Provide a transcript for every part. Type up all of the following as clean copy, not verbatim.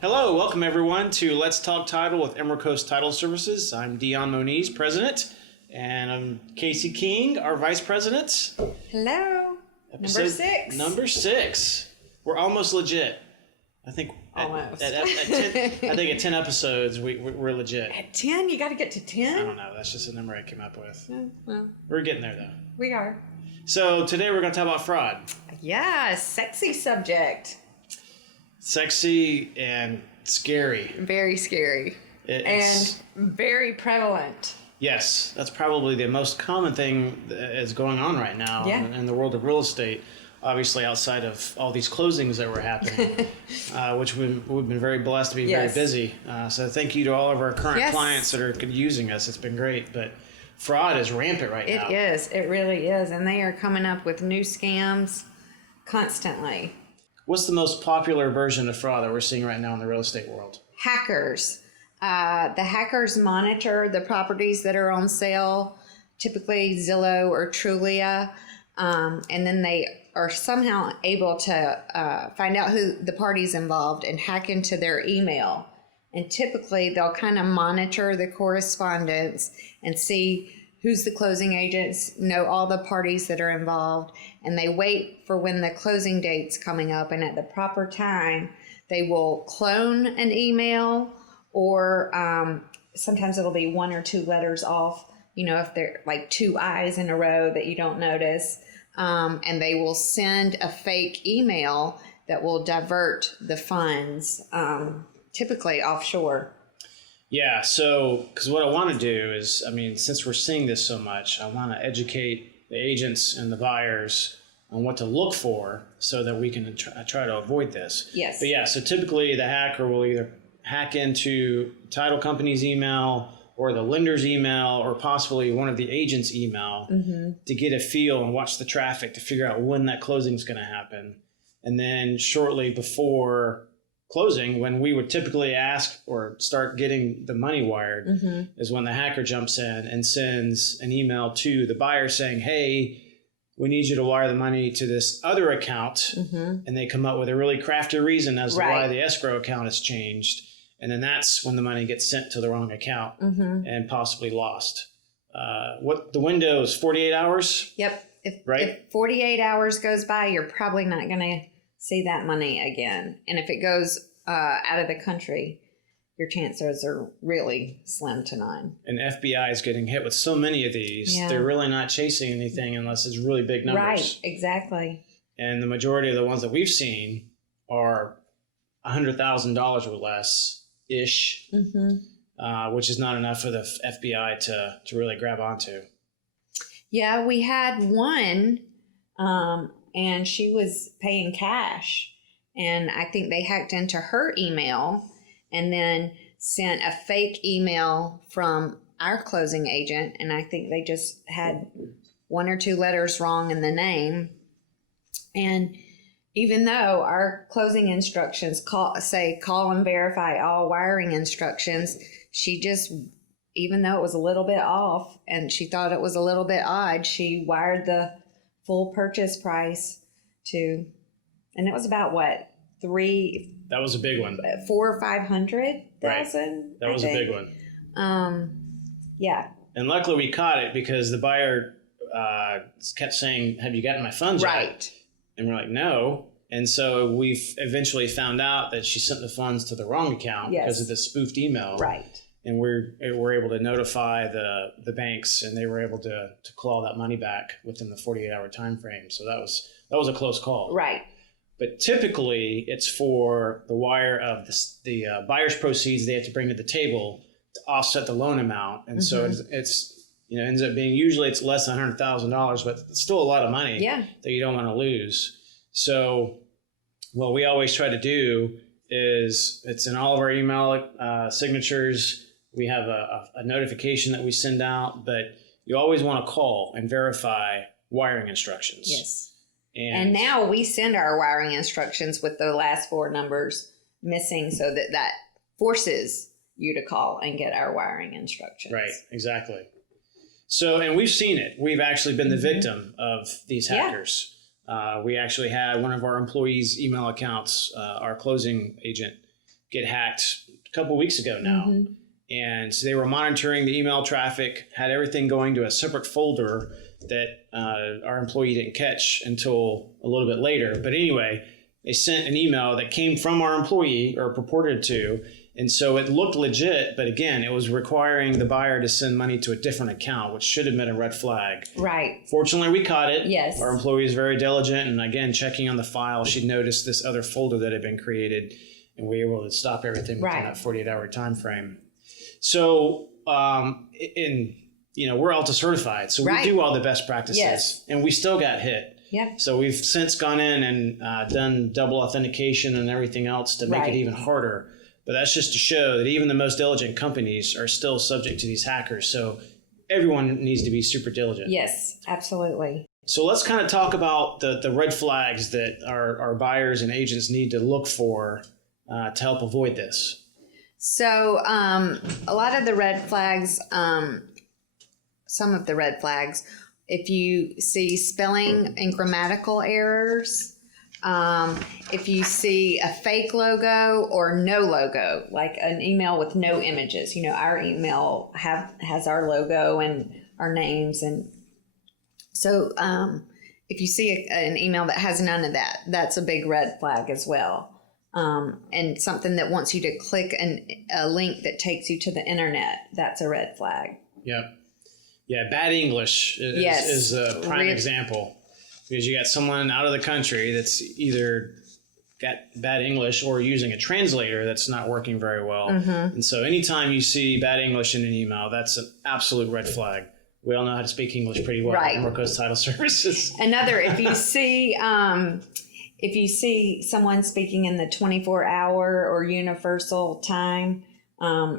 Hello, welcome everyone to Let's Talk Title with Emerald Coast Title Services. I'm Dion Moniz, President, and I'm Casey King, our Vice President. Hello. Number 6. We're almost legit. I think almost. At 10 episodes, we're legit. At 10? You got to get to 10? I don't know. That's just a number I came up with. Well, we're getting there, though. we are. So today we're going to talk about fraud. Yeah, sexy subject. Sexy and scary. Very scary. And very prevalent. Yes, that's probably the most common thing that is going on right now in the world of real estate. Obviously, outside of all these closings that were happening, which we've been very blessed to be very busy. So thank you to all of our current clients that are using us. It's been great, but fraud is rampant right now. It is. It really is. And they are coming up with new scams constantly. What's the most popular version of fraud that we're seeing right now in the real estate world? Hackers. The hackers monitor the properties that are on sale, typically Zillow or Trulia, and then they are somehow able to find out who the parties involved and hack into their email. And typically they'll kind of monitor the correspondence and see who's the closing agents, know all the parties that are involved, and they wait for when the closing date's coming up, and at the proper time they will clone an email, or sometimes it'll be 1 or 2 letters off, if they're like 2 I's in a row that you don't notice, and they will send a fake email that will divert the funds, typically offshore. Yeah, so, because what I want to do is, since we're seeing this so much, I want to educate the agents and the buyers on what to look for so that we can try to avoid this. Yes. But yeah, so typically the hacker will either hack into title company's email or the lender's email or possibly one of the agent's email to get a feel and watch the traffic to figure out when that closing is going to happen. And then shortly before closing, when we would typically ask or start getting the money wired, is when the hacker jumps in and sends an email to the buyer saying, hey, we need you to wire the money to this other account. And they come up with a really crafty reason as to why the escrow account has changed. And then that's when the money gets sent to the wrong account and possibly lost. What the window is 48 hours? Yep. If 48 hours goes by, you're probably not going to see that money again. And if it goes out of the country, your chances are really slim to none. And FBI is getting hit with so many of these. Yeah. They're really not chasing anything unless it's really big numbers. Right, exactly. And the majority of the ones that we've seen are $100,000 or less-ish, which is not enough for the FBI to really grab onto. Yeah, we had one, and she was paying cash. And I think they hacked into her email and then sent a fake email from our closing agent. And I think they just had 1 or 2 letters wrong in the name. And even though our closing instructions call and verify all wiring instructions, she just, even though it was a little bit off and she thought it was a little bit odd, she wired the full purchase price to, and it was about what? That was a big one. 400,000 or 500,000. Right. That was a big one. Yeah. And luckily we caught it because the buyer kept saying, "Have you gotten my funds yet?" And we're like, "No." And so we've eventually found out that she sent the funds to the wrong account because of the spoofed email. Right. And we're able to notify the banks, and they were able to claw that money back within the 48-hour time frame. So that was a close call. Right. But typically, it's for the wire of the buyer's proceeds they have to bring to the table to offset the loan amount, and so it's ends up being usually it's less than $100,000, but it's still a lot of money that you don't want to lose. So what we always try to do is it's in all of our email signatures. We have a notification that we send out, but you always want to call and verify wiring instructions. Yes. And now we send our wiring instructions with the last 4 numbers missing so that forces you to call and get our wiring instructions. Right, exactly. So, and we've seen it. We've actually been the victim of these hackers. We actually had one of our employees' email accounts, our closing agent get hacked a couple weeks ago now. Mm-hmm. And they were monitoring the email traffic, had everything going to a separate folder that our employee didn't catch until a little bit later. But anyway, they sent an email that came from our employee, or purported to. And so it looked legit, but again, it was requiring the buyer to send money to a different account, which should have been a red flag. Right. Fortunately, we caught it. Yes. Our employee is very diligent. And again, checking on the file, she noticed this other folder that had been created, and we were able to stop everything within that 48-hour time frame. So, we're Alta certified, so we do all the best practices, and we still got hit. Yep. So we've since gone in and done double authentication and everything else to make it even harder. But that's just to show that even the most diligent companies are still subject to these hackers. So everyone needs to be super diligent. Yes, absolutely. So let's kind of talk about the red flags that our buyers and agents need to look for to help avoid this. So a lot of the red flags, some of the red flags, if you see spelling and grammatical errors, if you see a fake logo or no logo, like an email with no images, our email has our logo and our names. And so if you see an email that has none of that, that's a big red flag as well. And something that wants you to click a link that takes you to the internet, that's a red flag. Yep. Yeah, bad English is a prime example, because you got someone out of the country that's either got bad English or using a translator that's not working very well. Mm-hmm. And so anytime you see bad English in an email, that's an absolute red flag. We all know how to speak English pretty well. Right. Norcoast Title Services. Another, if you see someone speaking in the 24-hour or universal time,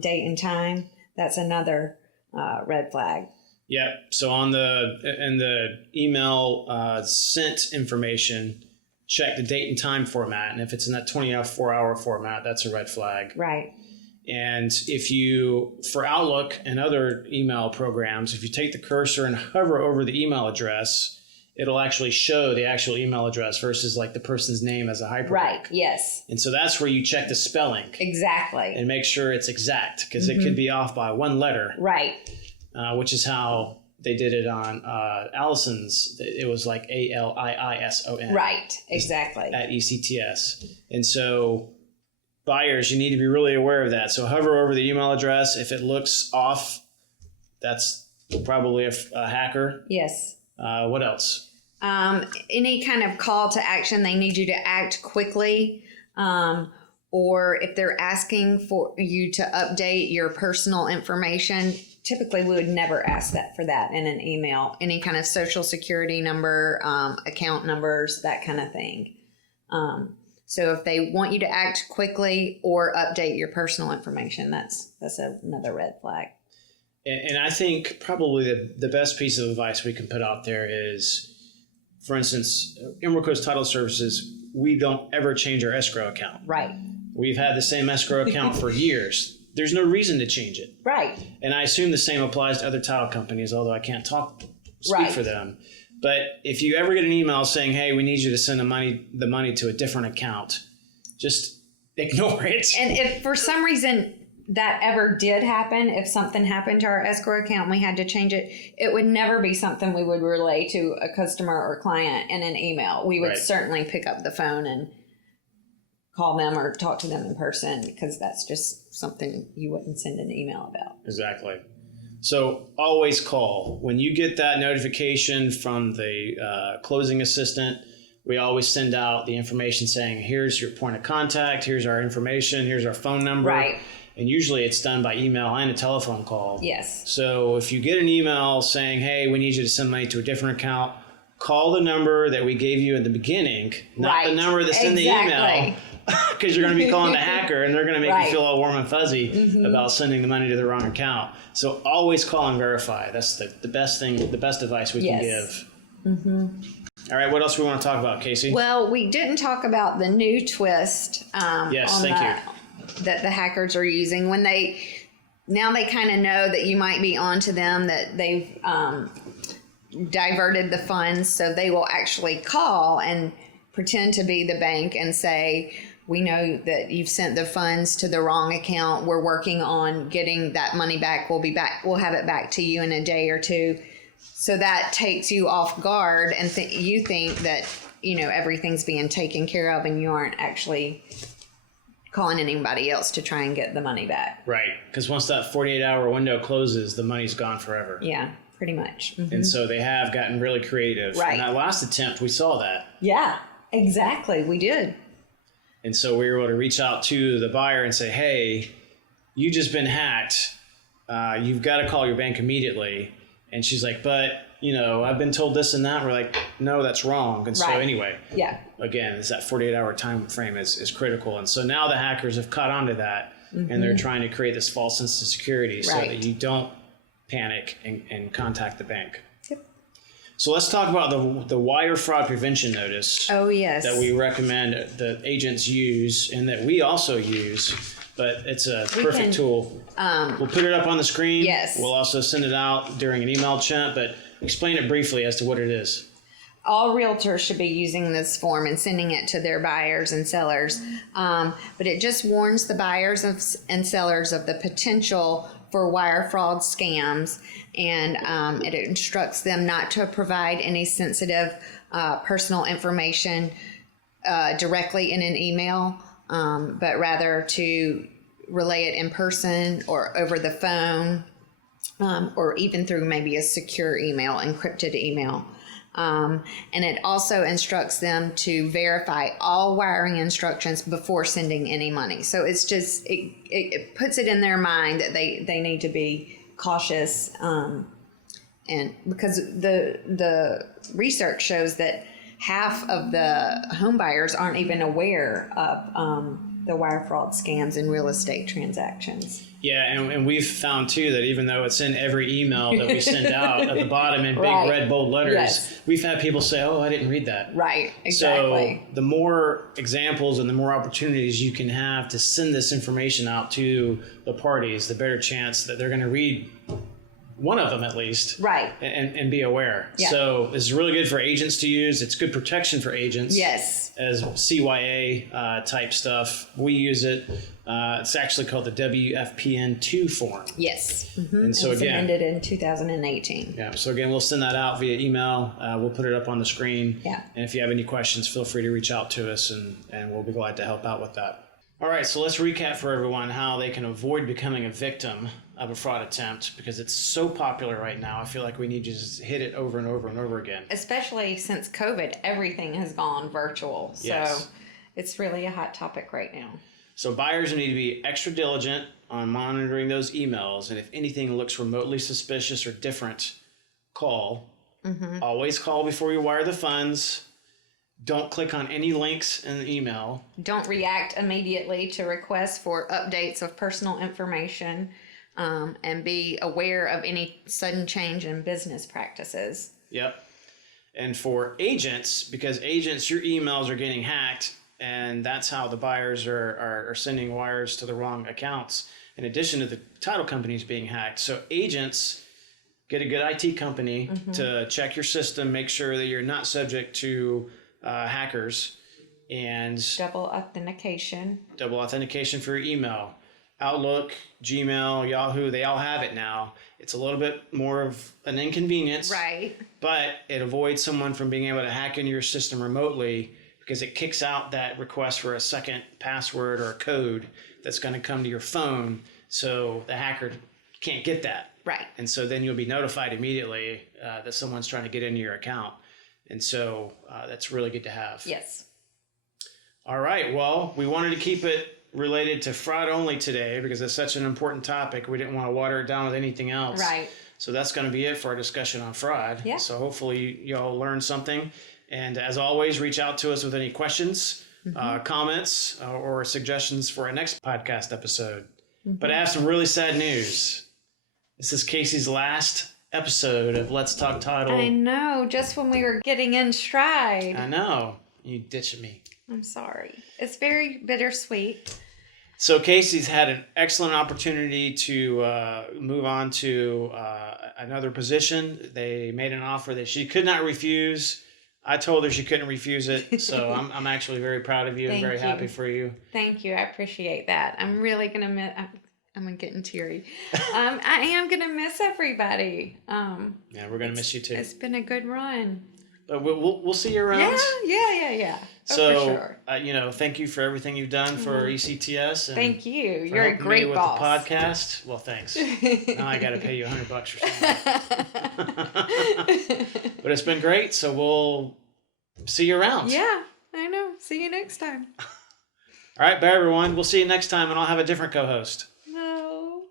date and time, that's another red flag. Yeah. So in the email sent information, check the date and time format. And if it's in that 24-hour format, that's a red flag. Right. And if you, for Outlook and other email programs, if you take the cursor and hover over the email address, it'll actually show the actual email address versus like the person's name as a hyperlink. Right, yes. And so that's where you check the spelling. Exactly. And make sure it's exact, because it could be off by one letter. Right. Which is how they did it on Allison's. It was like ALIISON. Right, exactly. At ECTS. And so buyers, you need to be really aware of that. So hover over the email address. If it looks off, that's probably a hacker. Yes. What else? Any kind of call to action, they need you to act quickly. Or if they're asking for you to update your personal information, typically we would never ask for that in an email. Any kind of social security number, account numbers, that kind of thing. So if they want you to act quickly or update your personal information, that's another red flag. And I think probably the best piece of advice we can put out there is, for instance, in Norcoast Title Services, we don't ever change our escrow account. Right. We've had the same escrow account for years. There's no reason to change it. Right. And I assume the same applies to other title companies, although I can't speak for them. But if you ever get an email saying, hey, we need you to send the money to a different account, just ignore it. And if for some reason that ever did happen, if something happened to our escrow account and we had to change it, it would never be something we would relay to a customer or client in an email. We would certainly pick up the phone and call them or talk to them in person, because that's just something you wouldn't send an email about. Exactly. So always call. When you get that notification from the closing assistant, we always send out the information saying, here's your point of contact, here's our information, here's our phone number. Right. And usually it's done by email and a telephone call. Yes. So if you get an email saying, hey, we need you to send money to a different account, call the number that we gave you in the beginning, not the number that's in the email. Because you're going to be calling the hacker and they're going to make you feel all warm and fuzzy about sending the money to the wrong account. So always call and verify. That's the best thing, the best advice we can give. Mm-hmm. All right, what else do we want to talk about, Casey? Well, we didn't talk about the new twist that the hackers are using. When they kind of know that you might be onto them, that they've diverted the funds, so they will actually call and pretend to be the bank and say, we know that you've sent the funds to the wrong account. We're working on getting that money back. We'll be back. We'll have it back to you in a day or two. So that takes you off guard, and you think that, everything's being taken care of, and you aren't actually calling anybody else to try and get the money back. Right. Because once that 48-hour window closes, the money's gone forever. Yeah, pretty much. Mm-hmm. And so they have gotten really creative. Right. In that last attempt, we saw that. Yeah, exactly. We did. And so we were able to reach out to the buyer and say, hey, you just been hacked. You've got to call your bank immediately. And she's like, but, I've been told this and that. We're like, no, that's wrong. And so anyway, again, it's that 48-hour time frame is critical. And so now the hackers have caught on to that, and they're trying to create this false sense of security so that you don't panic and contact the bank. Yep. So let's talk about the wire fraud prevention notice. Oh, yes. That we recommend that agents use and that we also use, but it's a perfect tool. We'll put it up on the screen. Yes. We'll also send it out during an email chat, but explain it briefly as to what it is. All realtors should be using this form and sending it to their buyers and sellers. But it just warns the buyers and sellers of the potential for wire fraud scams, and it instructs them not to provide any sensitive personal information directly in an email, but rather to relay it in person or over the phone, or even through maybe a secure email, encrypted email. And it also instructs them to verify all wiring instructions before sending any money. So it's just, it puts it in their mind that they need to be cautious. And because the research shows that half of the home buyers aren't even aware of the wire fraud scams in real estate transactions. Yeah, and we've found too that even though it's in every email that we send out at the bottom in big red bold letters, we've had people say, oh, I didn't read that. Right, exactly. So the more examples and the more opportunities you can have to send this information out to the parties, the better chance that they're going to read one of them at least. Right. And be aware. Yeah. So this is really good for agents to use. It's good protection for agents. Yes. As CYA type stuff. We use it. It's actually called the WFPN2 form. Yes. Mm-hmm. And so again, amended in 2018. Yeah. So again, we'll send that out via email. We'll put it up on the screen. Yeah. And if you have any questions, feel free to reach out to us and we'll be glad to help out with that. All right, so let's recap for everyone how they can avoid becoming a victim of a fraud attempt, because it's so popular right now. I feel like we need to just hit it over and over and over again. Especially since COVID, everything has gone virtual. So it's really a hot topic right now. So buyers need to be extra diligent on monitoring those emails, and if anything looks remotely suspicious or different, call. Mm-hmm. Always call before you wire the funds. Don't click on any links in the email. Don't react immediately to requests for updates of personal information, and be aware of any sudden change in business practices. Yep. And for agents, because agents, your emails are getting hacked, and that's how the buyers are sending wires to the wrong accounts, in addition to the title companies being hacked. So agents, get a good IT company to check your system, make sure that you're not subject to hackers, and double authentication for your email. Outlook, Gmail, Yahoo, they all have it now. It's a little bit more of an inconvenience, right? But it avoids someone from being able to hack into your system remotely, because it kicks out that request for a second password or a code that's going to come to your phone, so the hacker can't get that. Right. And so then you'll be notified immediately that someone's trying to get into your account. And so that's really good to have. Yes. All right. Well, we wanted to keep it related to fraud only today because it's such an important topic. We didn't want to water it down with anything else. Right. So that's going to be it for our discussion on fraud. Yeah. So hopefully y'all learned something. And as always, reach out to us with any questions, comments, or suggestions for our next podcast episode. But I have some really sad news. This is Casey's last episode of Let's Talk Title. I know, just when we were getting in stride. I know. You ditching me. I'm sorry. It's very bittersweet. So Casey's had an excellent opportunity to move on to another position. They made an offer that she could not refuse. I told her she couldn't refuse it. So I'm actually very proud of you and very happy for you. Thank you. I appreciate that. I'm really going to miss, I'm getting teary. I am going to miss everybody. Yeah, we're going to miss you too. It's been a good run. But we'll see you around. Yeah. So, for sure. Thank you for everything you've done for ECTS. And thank you. for You're a helping great me boss. With the podcast. Well, thanks. Now I got to pay you $100 or something. But it's been great. So we'll see you around. Yeah, I know. See you next time. All right, bye everyone. We'll see you next time, and I'll have a different co-host. No.